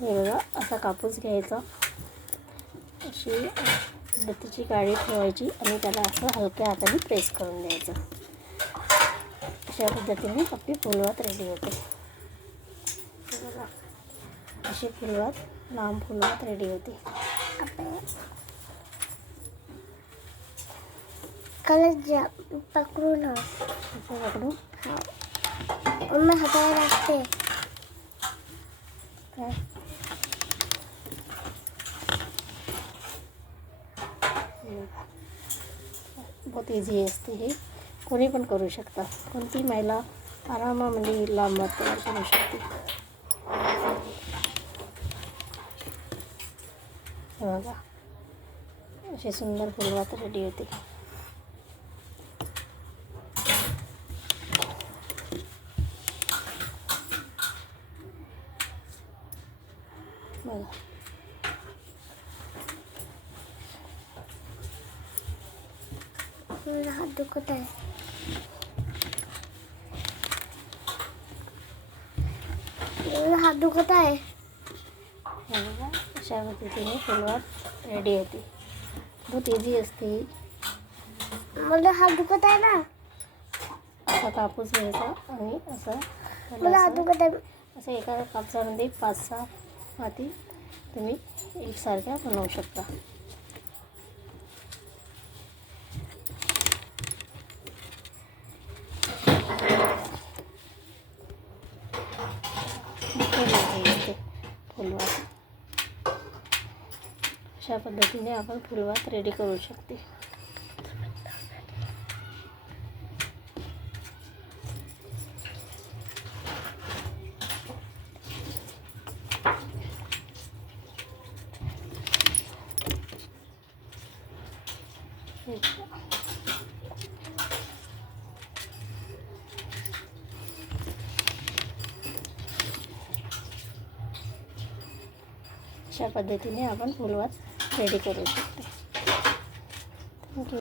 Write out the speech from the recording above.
हे बघा, असा कापूस घ्यायचा, अशी बत्तीची काडी ठेवायची आणि त्याला असं हलक्या हाताने प्रेस करून द्यायचं. अशा पद्धतीने आपली फुलवात रेडी होते. बघा, अशी फुलवात, लांब फुलवात रेडी होते. पकडू ना, असं पकडू. मम्मी हाताला लागते काय बहुत इझी असते. हे कोणी पण करू शकता. कोणती महिला आरामामध्ये लांब तयार करू शकते. बघा, अशी सुंदर फुलवात रेडी होते. बघा, हात दुखत आहे. हात दुखत आहे. बघा, अशा पद्धतीने फुलवात रेडी होती. बहुत इझी असते. मला हात दुखत आहे ना. असा कापूस घ्यायचा आणि असा मला हात दुखत आहे. असं एका कापसामध्ये 5-6 माती तुम्ही एकसारख्या बनवू शकता. फुलवात अशा पद्धतीने आपण फुलवात रेडी करू शकते. अशा पद्धतीने आपण फुलवात रेडी करू शकतो.